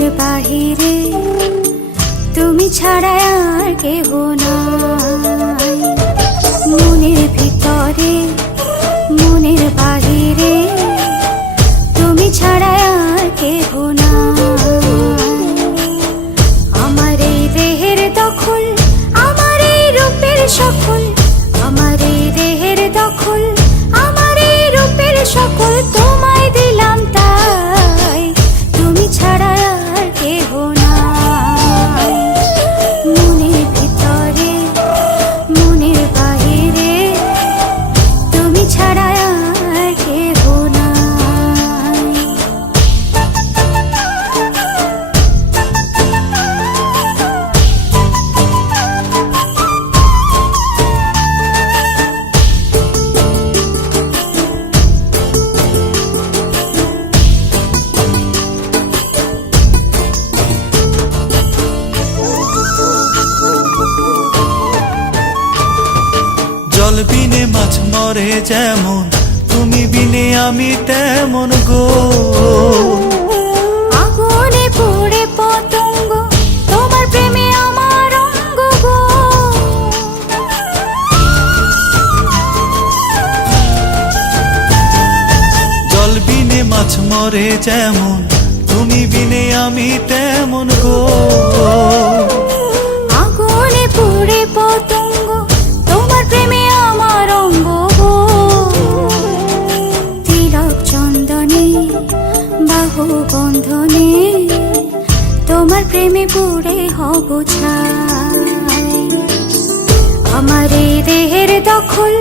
মনের বাহিরে তুমি ছাড়া আর কেহ নাই। মনের ভিতরে মনের বাহিরে তুমি ছাড়া আর কেহ নাই। আমার এই দেহের দখল, আমার এই রূপের সকল, আমার এই দেহের দখল, আমার এই রূপের সকল তোমায় দিলাম তাই, তুমি ছাড়া আর কেহ নাই। মনের ভিতরে মনের বাহিরে তুমি ছাড়া আর কেহ নাই। জল বিনে মাছ মরে যেমন, তুমি বিনে আমি তেমন গো। আগুনে পুড়ে পতঙ্গ, তোমার প্রেমে আমার অঙ্গ গো। জল বিনে মাছ মরে যেমন, তুমি বিনে আমি তেমন গো। আগুনে পুড়ে পতঙ্গ, তোমার প্রেমে আমার অঙ্গ গো। তিলক চন্দনে বাহু বন্ধনে তোমার প্রেমে পুড়ে হব ছাই। আমার এই দেহের দখল,